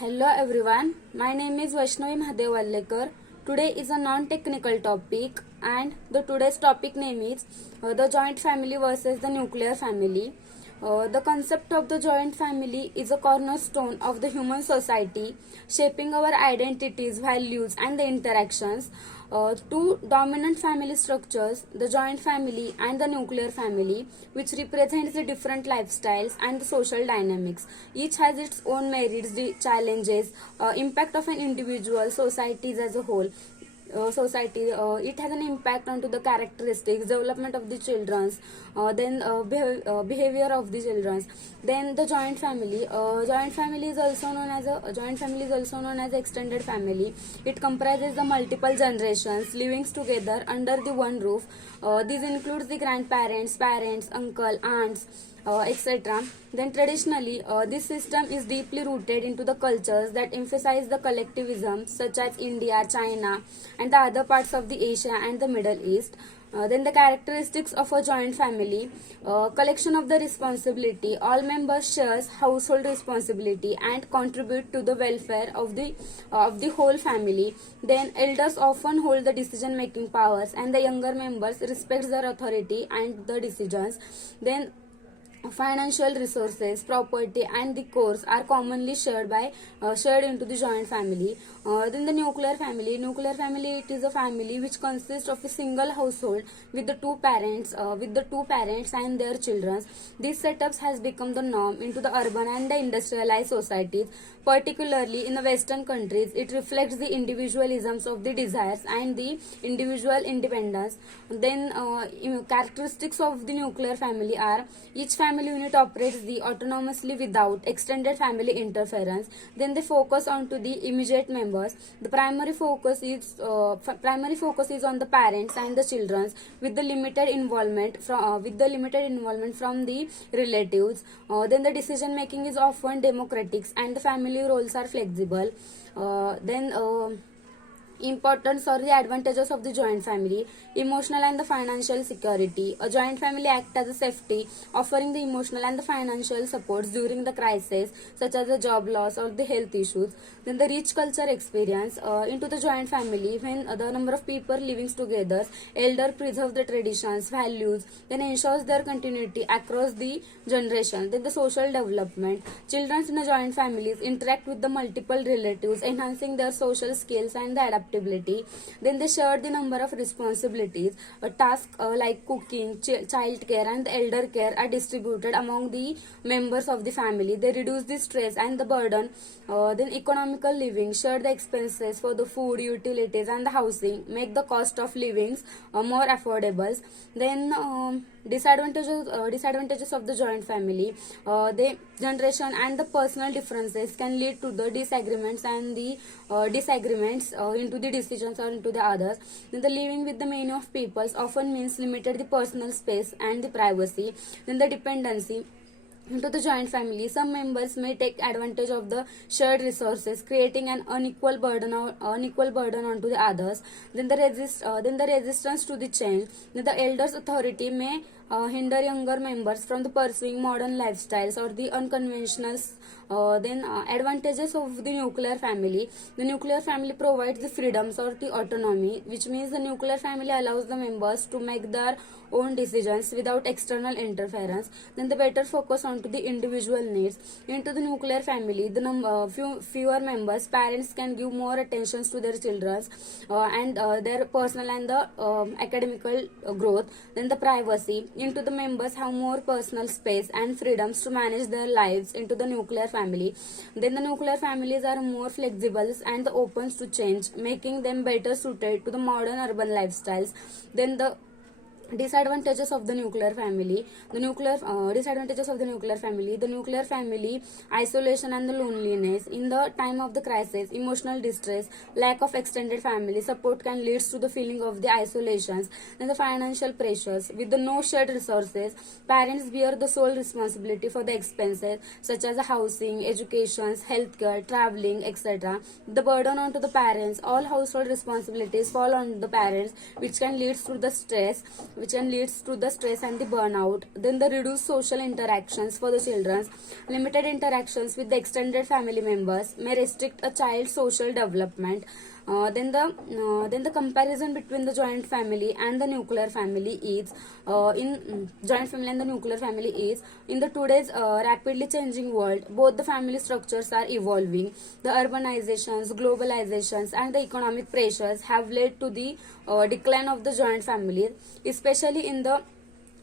Hello everyone, my name is Vaishnavi Mahadev Vallekar. Today is a non-technical topic and the today's topic name is the joint family versus the nuclear family. The concept of the joint family is a cornerstone of the human society, shaping our identities, values, and the interactions. Two dominant family structures, the joint family and the nuclear family, which represents the different lifestyles and the social dynamics. Each has its own merits, the challenges, impact of an individual, societies as a whole. Society, it has an impact onto the characteristics, development of the children's, behavior of the children's. Then the joint family is also known as a joint family is also known as extended family. It comprises the multiple generations living together under the one roof. This includes the grandparents, parents, uncle, aunts, etc. Then traditionally, this system is deeply rooted into the cultures that emphasize the collectivism, such as India, China, and the other parts of the Asia and the Middle East. Then the characteristics of a joint family, collection of the responsibility. All members shares household responsibility and contribute to the welfare of the whole family. Then elders often hold the decision making powers, and the younger members respect their authority and the decisions. Then financial resources, property, and the course are commonly shared into the joint family. Then the nuclear family, it is a family which consists of a single household with the two parents and their children. These setups has become the norm into the urban and the industrialized societies, particularly in the western countries. It reflects the individualisms of the desires and the individual independence. Then characteristics of the nuclear family are: each family unit operates autonomously without extended family interference. Then they focus on to the immediate members. The primary focus is on the parents and the children, with the limited involvement from the relatives. Then the decision making is often democratic and the family roles are flexible. Then Importance or the advantages of the joint family: emotional and the financial security. A joint family acts as a safety, offering the emotional and the financial supports during the crisis, such as the job loss or the health issues. Then the rich culture experience into the joint family, when the number of people living together, elder preserve the traditions, values, then ensures their continuity across the generation. Then the social development: children in a joint families interact with the multiple relatives, enhancing their social skills and the adaptability. Then they share the number of responsibilities. A task like cooking, child care, and the elder care are distributed among the members of the family. They reduce the stress and the burden. Then economical living: share the expenses for the food, utilities, and the housing, make the cost of living more affordable. Then disadvantages of the joint family: the generation and the personal differences can lead to the disagreements and the disagreements into the decisions or into the others. Then the living with the many of peoples often means limited the personal space and the privacy. Then the dependency into the joint family: some members may take advantage of the shared resources, creating an unequal burden onto the others. Then the resistance to the change: then the elders' authority may hinder younger members from the pursuing modern lifestyles or the unconventional. Advantages of the nuclear family: the nuclear family provides the freedoms or the autonomy, which means the nuclear family allows the members to make their own decisions without external interference. Then the better focus on to the individual needs. Into the nuclear family, the fewer members, parents can give more attention to their children and their personal and the academical growth. Then the privacy: into the members have more personal space and freedoms to manage their lives into the nuclear family. Then the nuclear families are more flexible and open to change, making them better suited to the modern urban lifestyles. Then the disadvantages of the nuclear family: the nuclear family isolation and the loneliness. In the time of the crisis, emotional distress, lack of extended family support can lead to the feeling of the isolations. Then the financial pressures: with the no shared resources, parents bear the sole responsibility for the expenses such as housing, education, healthcare, traveling, etc. The burden onto the parents: all household responsibilities fall on the parents, which can lead to the stress. which can leads to the stress and the burnout. Then the reduced social interactions for the children. Limited interactions with the extended family members may restrict a child's social development. Then the comparison between the joint family and the nuclear family is joint family and the nuclear family is in the today's rapidly changing world. Both the family structures are evolving. The urbanizations, globalizations, and the economic pressures have led to the decline of the joint families, especially in the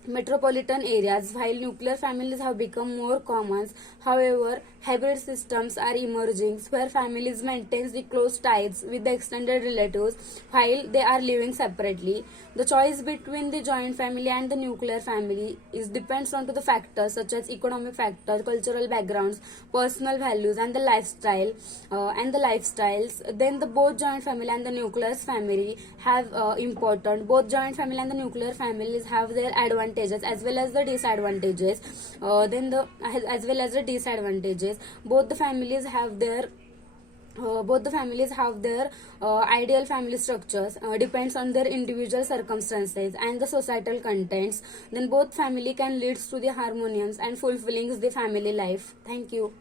metropolitan areas. While nuclear families have become more common, however, hybrid systems are emerging where families maintain the close ties with the extended relatives while they are living separately. The choice between the joint family and the nuclear family is depends on to the factors such as economic factors, cultural backgrounds, personal values, and the lifestyle and the lifestyles. Then the both joint family and the nuclear family have important. Both joint family and the nuclear families have their advantages as well as the disadvantages. Then the as well as the disadvantages. Both the families have their ideal family structures depends on their individual circumstances and the societal contents. Then both family can lead to the harmonious and fulfilling the family life. Thank you.